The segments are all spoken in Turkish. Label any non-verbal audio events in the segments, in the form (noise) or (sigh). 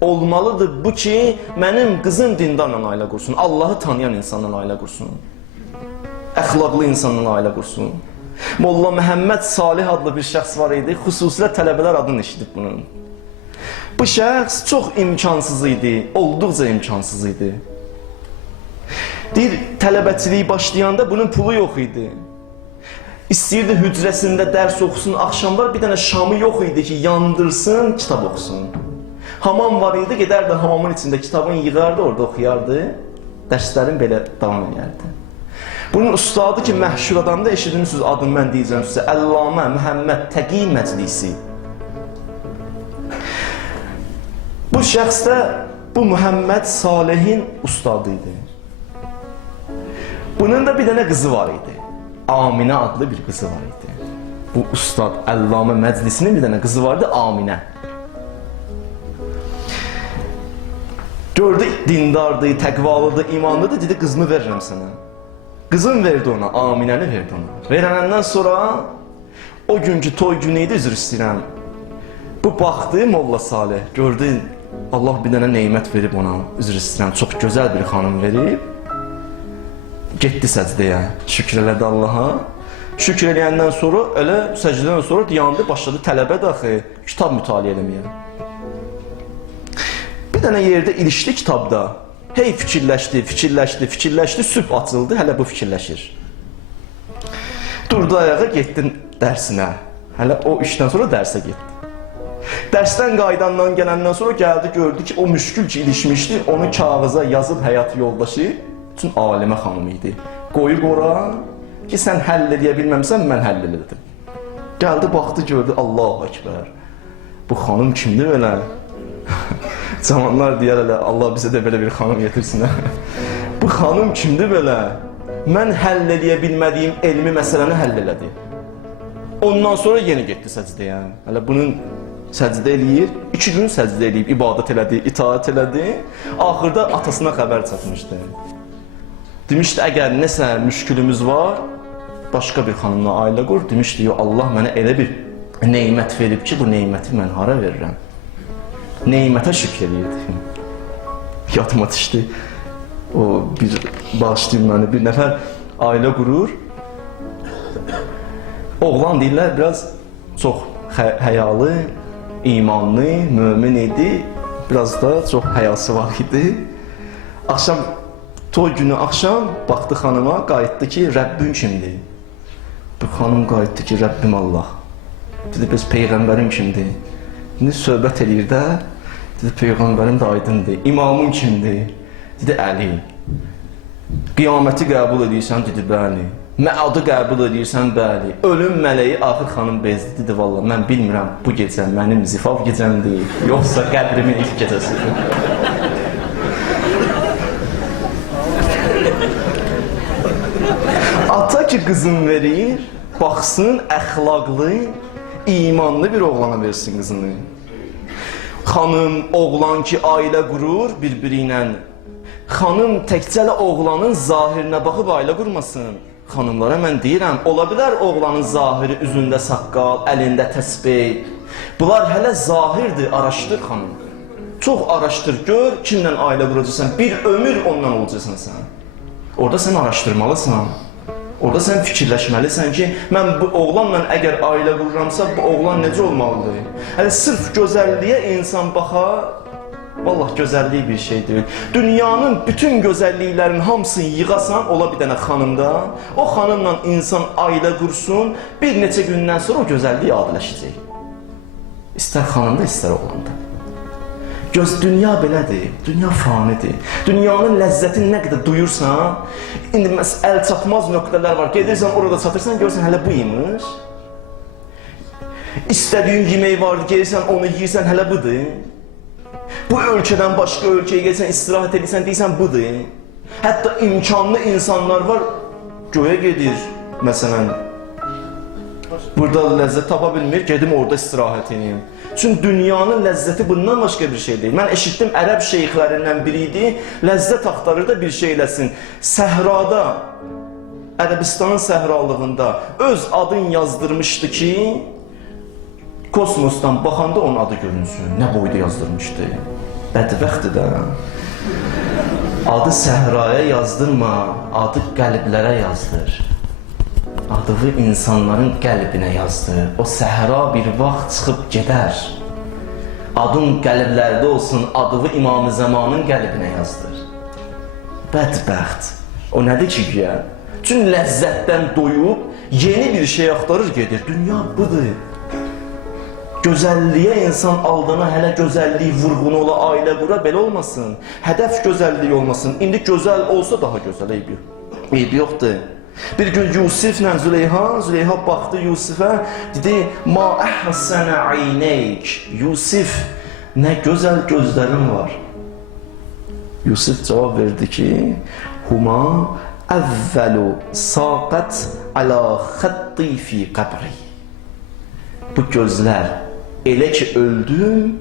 olmalıdır bu ki mənim qızım dindarla ailə qursun. Allahı tanıyan insanla ailə qursun. Əxlaqlı insanla ailə qursun. Molla Məhəmməd Salih adlı bir şəxs var idi. Xüsusilə tələbələr adını eşidib bunun. Bu şəxs çox imkansız idi, olduqca imkansız idi. Deyir, tələbəçiliyi başlayanda bunun pulu yox idi. İstəyirdi hücrəsində dərs oxusun, axşamlar bir dənə şamı yox idi ki, yandırsın, kitab oxusun. Hamam var idi, gedərdi hamamın içində kitabını yığardı, orada oxuyardı. Dərslərin belə davam edərdi. Bunun ustadı ki, məhşur adamda eşitmişsiniz adını mən deyəcəm sizə. Əllamə Məhəmməd Təqi Məclisi. Bu şəxs də bu Muhammed Salehin ustadı idi. Bunun da bir dənə qızı var idi. Aminə adlı bir qızı var idi. Bu ustad Əllamə Məclisinin bir dənə qızı vardı Aminə. Gördü dindardı, təqvalıdır, imanlıdır, dedi qızımı verirəm sənə. Qızım verdi ona, Aminəni verdi ona. Verəndən sonra o günkü toy günü idi, üzr istəyirəm. Bu baxdı Molla Salih, gördü Allah bir dənə neymət verib ona, üzr istəyirəm, çox gözəl bir xanım verib. Getdi səcdəyə, şükür elədi Allaha. Şükür eləyəndən sonra elə səcdədən sonra dayandı, başladı tələbə daxı kitab mütaliə etməyə. Bir dənə yerdə ilişdi kitabda. Hey fikirləşdi, fikirləşdi, fikirləşdi, sübh açıldı, hələ bu fikirləşir. Durdu ayağa, getdi dərsinə. Hələ o işdən sonra dərsə getdi. Dərsdən qaydandan gələndən sonra gəldi, gördü ki, o müşkül ki ilişmişdi, onu kağıza yazıb həyat yoldaşı bütün alimə xanım idi. Qoyu qora ki, sən həll edə bilməmsən, mən həll elədim. Gəldi, baxdı, gördü, Allahu Ekber. Bu xanım kimdir belə? (laughs) Zamanlar deyər elə Allah bizə də belə bir xanım yetirsin. (laughs) Bu xanım kimdir belə? Mən həll edə bilmədiyim elmi məsələni həll elədi. Ondan sonra yenə getdi səcdəyə. Hələ bunun səcdə eləyir. 2 gün səcdə eləyib, ibadət elədi, itaat elədi. Axırda atasına xəbər çatmışdı. Demişdi, əgər nəsə müşkülümüz var, başqa bir xanımla ailə qur. Demişdi, yo Allah mənə elə bir neymət verib ki, bu neyməti mən hara verirəm? Neymətə şükür eləyirdi. Yadıma düşdü. O bir bağışlayın məni, bir nəfər ailə qurur. Oğlan deyirlər biraz çox hə həyalı, imanlı, mömin idi. Biraz da çox həyası var idi. Axşam toy günü axşam baxdı xanıma, qayıtdı ki, Rəbbin kimdir? Bu xanım qayıtdı ki, Rəbbim Allah. Dedi, biz peyğəmbərin kimdir? İndi söhbət eləyir də, dedi, peyğəmbərin də aydındır. İmamın kimdir? Dedi, Əli. Qiyaməti qəbul edirsən, dedi, bəli. Məadı qəbul edirsən, bəli. Ölüm mələyi axır xanım bezdi, dedi, valla mən bilmirəm bu gecə mənim zifaf gecəmdir, yoxsa qəbrimin ilk gecəsidir. Ata ki qızın verir, baxsın əxlaqlı, imanlı bir oğlana versin qızını. Xanım, oğlan ki ailə qurur bir-biri ilə. Xanım təkcələ oğlanın zahirinə baxıb ailə qurmasın. Xanımlara mən deyirəm, ola bilər oğlanın zahiri üzündə saqqal, əlində təsbih. Bunlar hələ zahirdir, araşdır xanım. Çox araşdır, gör kimlə ailə quracaqsan. Bir ömür ondan olacaqsan sən. Orada sən araşdırmalısan. Orada sən fikirləşməlisən ki, mən bu oğlanla əgər ailə qururamsa, bu oğlan necə olmalıdır? Hələ sırf gözəlliyə insan baxar, Vallah gözəllik bir şey deyil. Dünyanın bütün gözəlliklərin hamısını yığasan, ola bir dənə xanımda, o xanımla insan ailə qursun, bir neçə gündən sonra o gözəllik adiləşəcək. İstər xanımda, istər oğlanda. Göz dünya belədir. Dünya fanidir. Dünyanın ləzzətini nə qədər duyursan, indi məs əl çatmaz nöqtələr var. Gedirsən orada çatırsan, görürsən hələ bu imiş. İstədiyin yemək vardı, gelirsən onu yeyirsən, hələ budur. Bu ölkədən başqa ölkəyə gəlsən, istirahət edirsən, deyirsən budur. Hətta imkanlı insanlar var, göyə gedir. Məsələn, burada ləzzət tapa bilmir, gedim orada istirahət edeyim. Çünki dünyanın ləzzəti bundan başqa bir şey deyil. Mən eşitdim ərəb şeyxlərindən biri idi, ləzzət axtarır da bir şey eləsin. Səhrada, Ərəbistanın səhralığında öz adın yazdırmışdı ki, kosmosdan baxanda onun adı görünsün. Nə boyda yazdırmışdı. Bədbəxtdir də. Adı səhraya yazdırma, adı qəlblərə yazdır. Adını insanların qəlbinə yazdır. O səhra bir vaxt çıxıb gedər. Adın qəlblərdə olsun, adını İmam-ı Zamanın qəlbinə yazdır. Bədbəxt. O nədir ki, güya? Çün ləzzətdən doyub yeni bir şey axtarır gedir. Dünya budur. Gözəlliyə insan aldana hələ gözəllik vurğunu ola ailə qura belə olmasın. Hədəf gözəllik olmasın. İndi gözəl olsa daha gözəl eybi. Eybi yoxdur. Bir gün Yusiflə Züleyha, Züleyha baxdı Yusifə, dedi: "Ma əhsənə ayneyk." Yusif, nə gözəl gözlərin var. Yusif cavab verdi ki, "Huma əvvəlu saqat ala xatti fi qabri." Bu gözlər elə ki öldüm,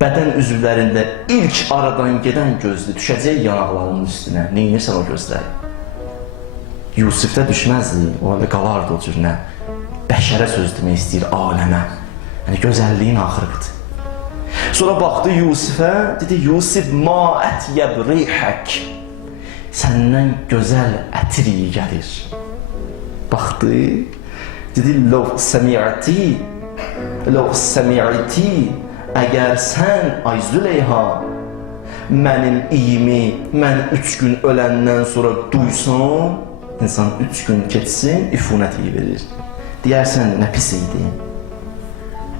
bədən üzvlərində ilk aradan gedən gözdür, düşəcək yanaqlarının üstünə. Neynirsən o gözləri? Yusifdə düşməzdi, o halda qalardı o cür nə? Bəşərə söz demək istəyir, aləmə. Yəni gözəlliyin axırıqdır. Sonra baxdı Yusifə, dedi Yusif ma ətyəb rihək. Səndən gözəl ətir iyi gəlir. Baxdı, dedi lav səmi'ti, lav səmi'ti, əgər sən ay Züleyha mənim iyimi mən üç gün öləndən sonra duysan, insan üç gün keçsin, ifunət iyi verir. Deyərsən nə pis idi.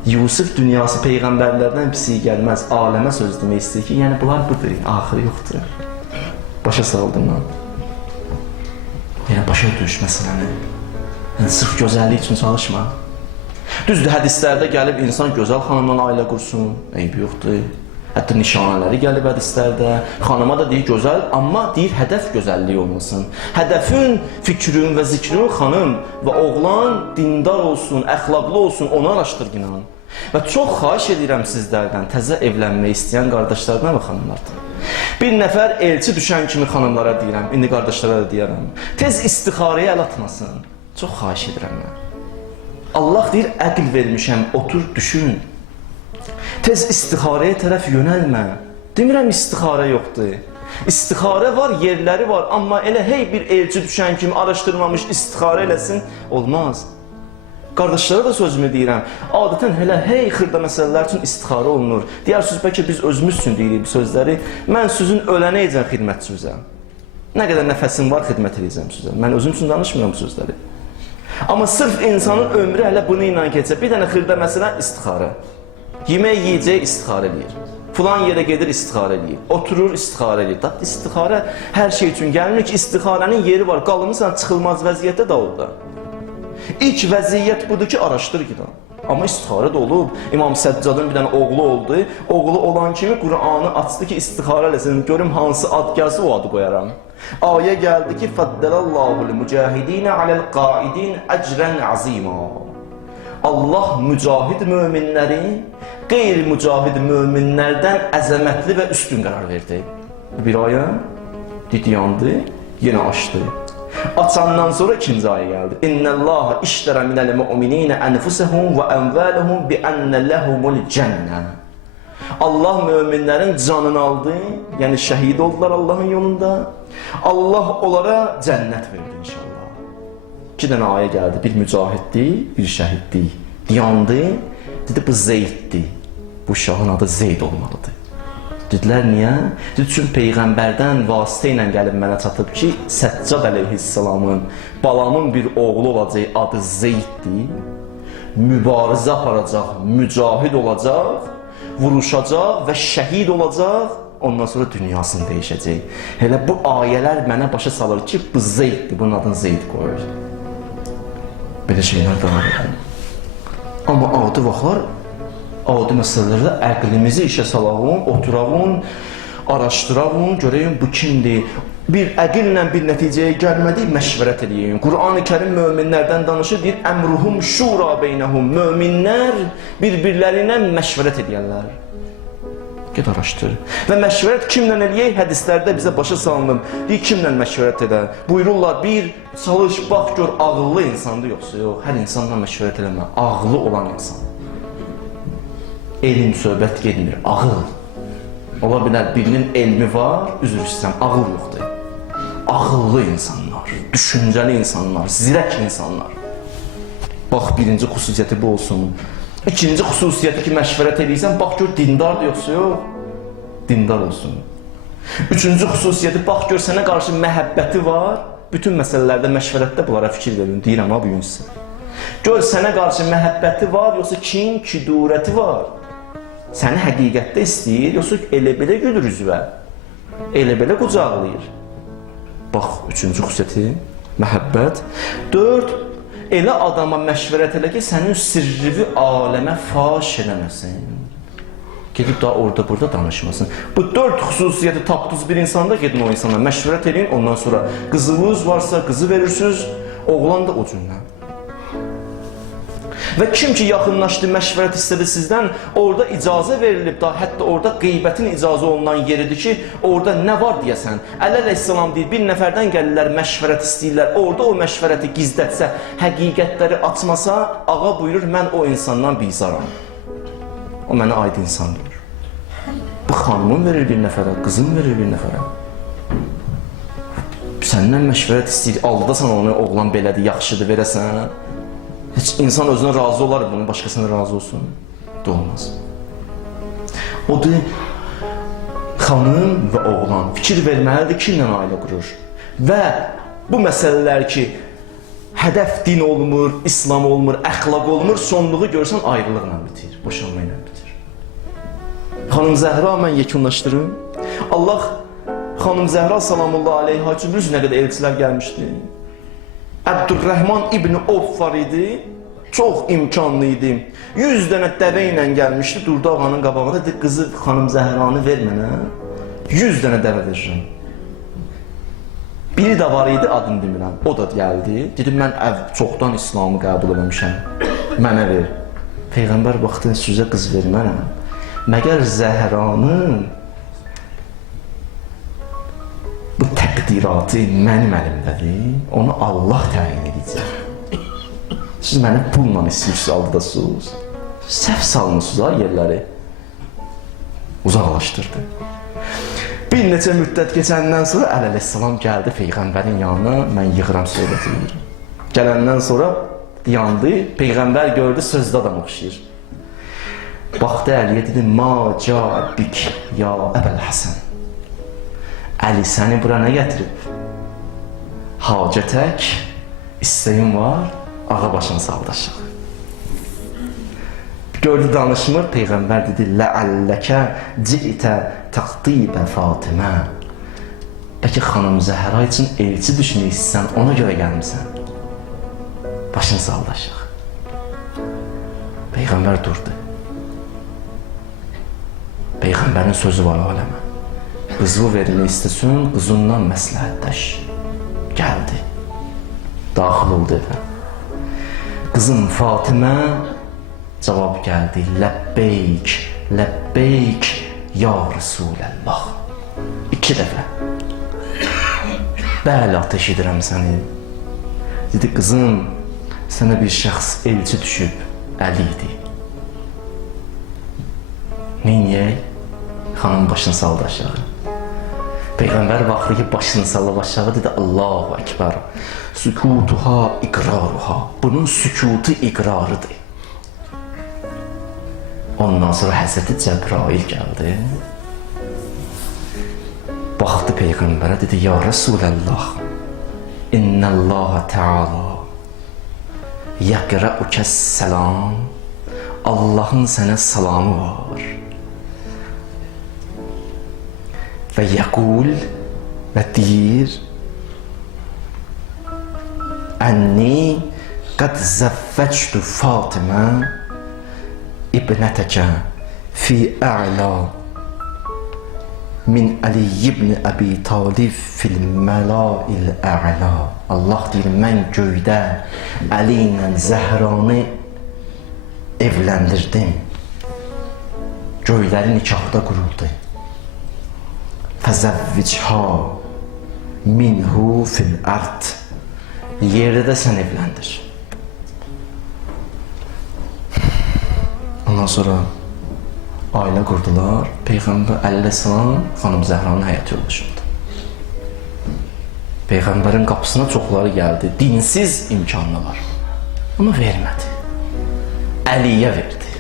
Yusuf dünyası peyğəmbərlərdən pis iyi gəlməz, aləmə söz demək istəyir ki, yəni bunlar budur, axırı yoxdur. Başa saldım mən. Yəni başa düş məsələni. Yəni sırf gözəllik üçün çalışma. Düzdür, hədislərdə gəlib insan gözəl xanımla ailə qursun, eybi yoxdur. Hətta nişanələri gəlib hədislərdə. Xanıma da deyir gözəl, amma deyir hədəf gözəlliyi olmasın. Hədəfin, fikrin və zikrin xanım və oğlan dindar olsun, əxlaqlı olsun, onu araşdır inan. Və çox xahiş edirəm sizlərdən təzə evlənmək istəyən qardaşlardan və xanımlardan. Bir nəfər elçi düşən kimi xanımlara deyirəm, indi qardaşlara da deyərəm. Tez istixarəyə əl atmasın. Çox xahiş edirəm mən. Allah deyir, əql vermişəm, otur, düşün. Tez istixarəyə tərəf yönəlmə. Demirəm istixarə yoxdur. İstixarə var, yerləri var, amma elə hey bir elçi düşən kimi araşdırmamış istixarə eləsin, olmaz. Qardaşlara da sözümü deyirəm. Adətən elə hey xırda məsələlər üçün istixarə olunur. Deyirsiniz bəlkə biz özümüz üçün deyirik bu sözləri. Mən sizin ölənəcən xidmətçinizəm. Nə qədər nəfəsim var xidmət edəcəm sizə. Mən özüm üçün danışmıram bu sözləri. Amma sırf insanın ömrü hələ bunu ilə keçir. Bir dənə xırda məsələ istixarə. İstixarə eləyir. Filan yerə gedir istixarə eləyir. Oturur istixarə eləyir. Da istixarə hər şey üçün gəlmir ki, istixarənin yeri var. Qalmısan çıxılmaz vəziyyətdə də orada. İlk vəziyyət budur ki, araşdır gidən. Amma istixarə də olub. İmam Səccadın bir dənə oğlu oldu. Oğlu olan kimi Qur'anı açdı ki, istixarə eləsin. Görüm hansı ad gəlsə o adı qoyaram. Ayə gəldi ki, Fəddalallahu l-mücahidinə aləl-qaidin əcrən azima. Allah mücahid möminləri qeyri-mücahid möminlərdən əzəmətli və üstün qərar verdi. Bir ayə didiyandı, yenə açdı. Açandan sonra ikinci ayə gəldi. İnnəllaha işlərə minəl müminə ənfusəhum və ənvələhum bi ənnə ləhumul cənnə. Allah möminlərin canını aldı, yəni şəhid oldular Allahın yolunda. Allah onlara cənnət verdi inşallah. İki dənə ayə gəldi. Bir mücahiddir, bir şəhiddir. Diyandı, dedi bu Zeyddir. Bu şahın adı Zeyd olmalıdır. Dedilər niyə? Dedi çünki peyğəmbərdən vasitə ilə gəlib mənə çatıb ki, Səccad əleyhissalamın balamın bir oğlu olacaq, adı Zeyddir. Mübarizə aparacaq, mücahid olacaq, vuruşacaq və şəhid olacaq. Ondan sonra dünyasını dəyişəcək. Elə bu ayələr mənə başa salır ki, bu Zeyddir, bunun adını Zeyd qoyur. Belə şeylər də var. Amma adi vaxtlar adi məsələlərdə əqlimizi işə salağın, oturağın, araşdırağın, görəyin bu kimdir. Bir əqillə bir nəticəyə gəlmədik, məşvərət eləyin. Qur'an-ı Kərim möminlərdən danışır, deyir, əmruhum şura beynəhum. Möminlər bir-birləri ilə məşvərət edərlər. Get araşdır. Və məşvərət kimlə eləyək? Hədislərdə bizə başa salınıb. Deyir, kimlə məşvərət edə? Buyururlar, bir çalış, bax gör, ağıllı insandır yoxsa yox. Hər insanla məşvərət eləmə. Ağlı olan insan. Elm söhbət getmir, ağıl. Ola bilər birinin elmi var, üzr istəyirəm, ağıl yoxdur. Ağıllı insanlar, düşüncəli insanlar, zirək insanlar. Bax birinci xüsusiyyəti bu olsun. İkinci xüsusiyyəti ki, məşvərət edirsən, bax gör dindardır yoxsa yox. Dindar olsun. Üçüncü xüsusiyyəti bax gör sənə qarşı məhəbbəti var. Bütün məsələlərdə məşvərətdə bunlara fikir verin. Deyirəm ha bu gün sizə. Gör sənə qarşı məhəbbəti var, yoxsa kin, kidurəti var. Səni həqiqətdə istəyir, yoxsa elə belə gülür üzvə. Elə belə qucaqlayır. Bax, üçüncü xüsusiyyəti məhəbbət. 4 elə adama məşvərət elə ki, sənin sirrivi aləmə faş eləməsin. Gedib daha orada burada danışmasın. Bu dörd xüsusiyyəti tapdınız bir insanda gedin o insana məşvərət edin. Ondan sonra qızınız varsa qızı verirsiniz. Oğlan da o cümlə. Və kim ki yaxınlaşdı, məşvərət istədi sizdən, orada icazə verilib da, hətta orada qeybətin icazə olunan yeridir ki, orada nə var deyəsən. Əli əleyhissalam deyir, bir nəfərdən gəlirlər, məşvərət istəyirlər. Orada o məşvərəti gizlətsə, həqiqətləri açmasa, ağa buyurur, mən o insandan bizaram. O mənə aid insandır. Bu xanımın verir bir nəfərə, qızın verir bir nəfərə. Səndən məşvərət istəyir, aldasan onu, oğlan belədir, yaxşıdır, verəsən. Heç insan özünə razı olar bunun, başqasına razı olsun. Da olmaz. O da xanım və oğlan fikir verməlidir kimlə ailə qurur. Və bu məsələlər ki, hədəf din olmur, İslam olmur, əxlaq olmur, sonluğu görsən ayrılıqla bitir, boşanma ilə bitir. Xanım Zəhra mən yekunlaşdırım. Allah Xanım Zəhra salamullah aleyha üçün bilirsiniz nə qədər elçilər gəlmişdi. Əbdurrəhman İbni Of var idi. Çox imkanlı idi. 100 dənə dəvə ilə gəlmişdi. Durdu ağanın qabağında dedi qızı xanım Zəhranı ver mənə. 100 dənə dəvə verirəm. Biri də var idi, adını demirəm. O da gəldi. Dedim mən əv çoxdan İslamı qəbul etmişəm. Mənə ver. Peyğəmbər vaxtı sizə qız vermərəm. Məgər Zəhranın təqdiratı mənim əlimdədir. Onu Allah təyin edəcək. Siz məni pulla istəyirsiniz, aldadasınız. Səhv salmısınız ha yerləri. Uzaqlaşdırdı. Bir neçə müddət keçəndən sonra Əl əleyhissalam gəldi Peyğəmbərin yanına, mən yığıram söhbəti yığıram. Gələndən sonra yandı, Peyğəmbər gördü, sözdə adam oxşayır. Baxdı Əliyə dedi, ma bik ya Əbəl Həsən. Əli səni bura nə gətirib? Hacətək, istəyin var, ağa başını saldaşıq. Gördü danışmır, Peyğəmbər dedi, Ləəlləkə ci'tə təqdibə Fatimə. Bəlkə xanım Zəhra üçün elçi istəsən, ona görə gəlmisən. Başını saldaşıq. Peyğəmbər durdu. Peyğəmbərin sözü var aləmə. Qızı vermək istəsən, qızınla məsləhətləş. Gəldi. Daxil oldu evə. Qızım Fatimə cavab gəldi. Ləbbeyk, ləbbeyk ya Rasulallah. İki dəfə. Bəli, ateş edirəm səni. Dedi, qızım, sənə bir şəxs elçi düşüb, Əli idi. Neyniyək? Xanım başını saldı aşağı. Peyğəmbər vaxtı ki başını salıb aşağı dedi Allahu Ekber. Sükutuha iqraruha. Bunun sükutu iqrarıdır. Ondan sonra Həzrəti Cəbrail gəldi. Baxdı Peyğəmbərə dedi Ya Resulallah. İnnallaha Teala yəqrəukə səlam. Allahın sənə salamı var. Və yəqul və deyir Ənni qad zəvvəcdu Fatimə ibnətəkə fi ə'la min Ali ibn Əbi Talib fil mələil ə'la Allah deyir, mən göydə Əli ilə Zəhranı evləndirdim. Göyləri nikahda quruldu. Fəzəvvicha minhu fil ard. Yerde de sen evlendir. Ondan sonra ailə qurdular. Peyğəmbər əleyhissalam xanım Zəhranın həyat yoldaşıdır. Peyğəmbərin qapısına çoxları gəldi. Dinsiz imkanı var. Amma vermədi. Əliyə verdi.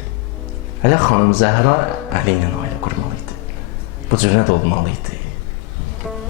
Hələ xanım Zəhra Əli ilə ailə qurmalı idi. Bu cürət olmalı idi.